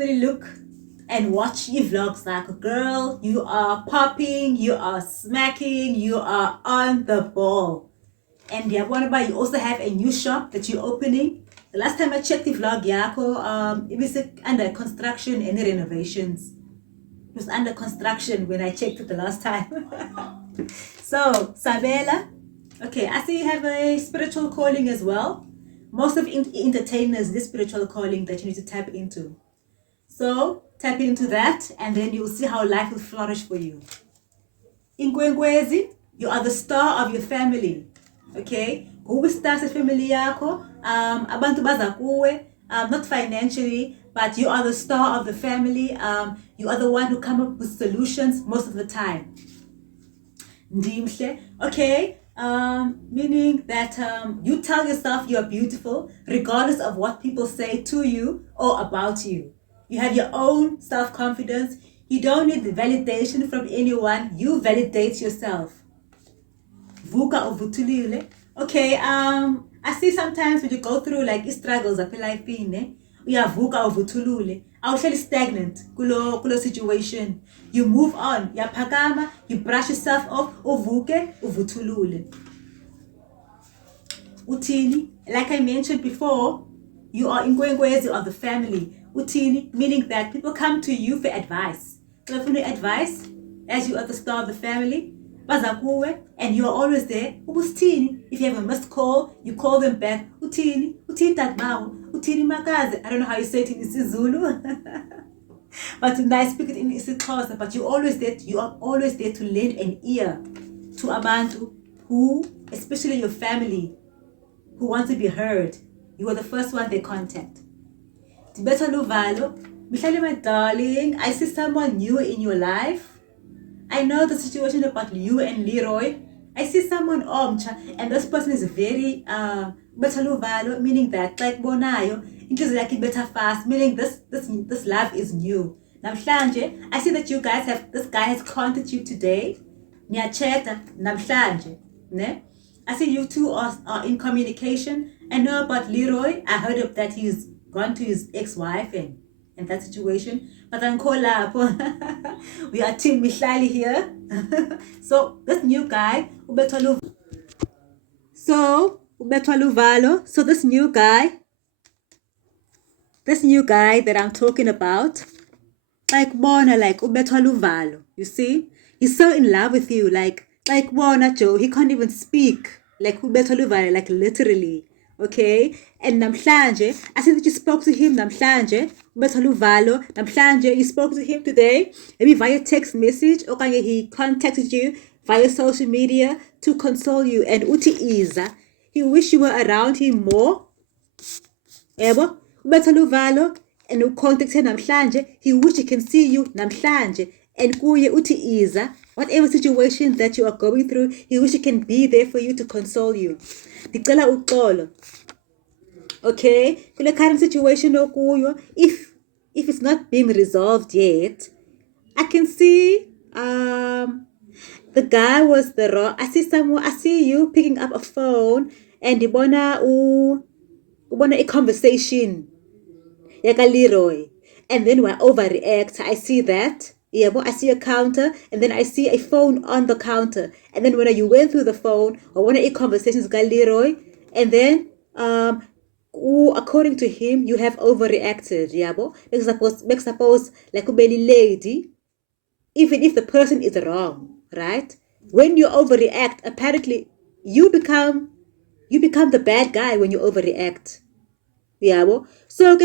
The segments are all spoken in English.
personally look and watch your vlogs like, girl, you are popping, you are smacking, you are on the ball. And yeah, whatever, you also have a new shop that you're opening. The last time I checked the vlog, Yako, it was under construction and renovations. It was under construction when I checked it the last time. So, Sabela, okay, I see you have a spiritual calling as well. Most of entertainers, this spiritual calling that you need to tap into. So, tap into that and then you'll see how life will flourish for you. Inkwenkwezi, you are the star of your family. Okay? Who starts a family yako? Abantu baza kuwe, not financially, but you are the star of the family. You are the one who come up with solutions most of the time. Ndimhle. Okay? Meaning that you tell yourself you are beautiful regardless of what people say to you or about you. You have your own self-confidence. You don't need the validation from anyone. You validate yourself. Vuka uvutulile. Okay, I see sometimes when you go through like struggles of life, uyavuka uvutulule. Awuhleli stagnant kulo situation. You move on. Yaphakama, you brush yourself off, uvuke uvutulule. Utini, like I mentioned before, you are inkwenkwezi of the family. Utini, meaning that people come to you for advice. So for advice, as you are the star of the family, bazakuwe, and you are always there. Ubustini, if you have a missed call, you call them back. Utini, utini tatmawo, utini makaze. I don't know how you say it in isiZulu, but I speak it in isiXhosa. But you are always there to lend an ear to abantu who, especially your family, who want to be heard. You are the first one they contact. Tibeta Luvalo, Michelle, my darling, I see someone new in your life. I know the situation about you and Leroy. I see someone omcha, and this person is very Beta Luvalo, meaning that like bonayo, inhliziyo yakhe better fast, meaning this love is new. Namhlanje, I see that this guy has contacted you today. Niyacheta namhlanje, ne? I see you two are in communication. I know about Leroy. I heard of that he's gone to his ex-wife and that situation. But I'm called up. We are Team Mihlali here. So this new guy, So this new guy that I'm talking about, like Bona, like Ubetwa you see? He's so in love with you, like Bona Joe, he can't even speak. Like Ubetwa like literally. Okay? And namhlanje, I see that you spoke to him namhlanje, Ubetwa namhlanje, you spoke to him today, maybe via text message, or he contacted you via social media to console you. And Uti Iza, he wish you were around him more. Yebo, Ubetwa and you contact him namhlanje, he wish he can see you namhlanje. And kuye Uti Iza, whatever situation that you are going through, he wish he can be there for you to console you. Dicela uxolo. Okay, kule current situation okuyo, if it's not being resolved yet, I can see the guy was the wrong. I see you picking up a phone and ibona a conversation yaka Leroy, and then we overreact. I see that. Yeah, but I see a counter, and then I see a phone on the counter, and then when you went through the phone, or one of a conversations got Leroy, and then according to him, you have overreacted. Yeah, but make suppose like a belly lady, even if the person is wrong, right? When you overreact, apparently you become the bad guy when you overreact. Yabo. So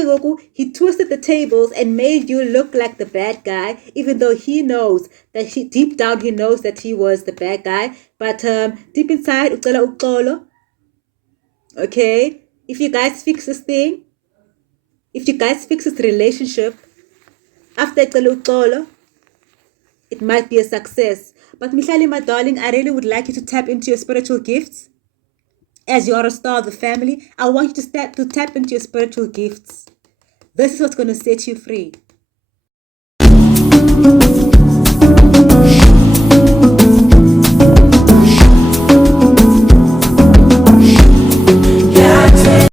he twisted the tables and made you look like the bad guy, even though he knows that deep down he knows that he was the bad guy. But deep inside, okay, if you guys fix this thing, if you guys fix this relationship, after it might be a success. But Mihlali, my darling, I really would like you to tap into your spiritual gifts. As you are a star of the family, I want you to tap into your spiritual gifts. This is what's going to set you free.